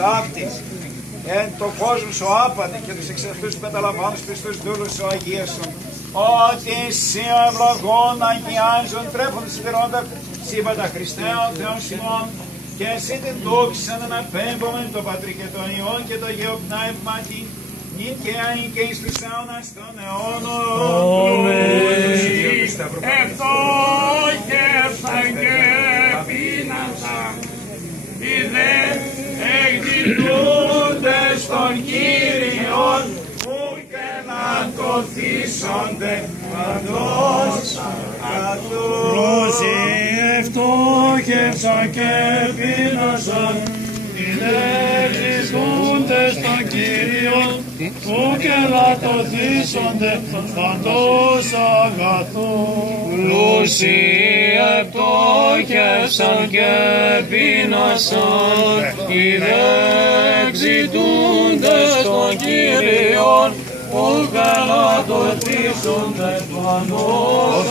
Ταύτης, εν το κόσμος ο άπαντη και τους εξεχθούς μεταλαμβάνους Χριστούς δούλους ο Αγίασον, ότι εσύ ο ευλογών αγιάζων τρέφονται συντηρώντα σύμπαντα Χριστέ ο Θεός ημών, και εσύ την δόξα να αναπέμπομεν το Πατρί και το Υιόν και το Αγίο Πνεύματι, νυν και άιν και εις τους αιώνας των αιώνων. Ευτόχευσαν και πείνασαν, οι δε εκδηλούντες των Κύριων, που και να το θύσονται παντός αυτούς. Ευτόχευσαν και πείνασαν, οι δε εκδηλούντες των Κύριων, που και να το θύσονται παντός αγαθούς. Πλούσιοι ευτόχευσαν και πείνασαν, οι δε εξητούντες των Κύριων, που και να το θύσονται παντός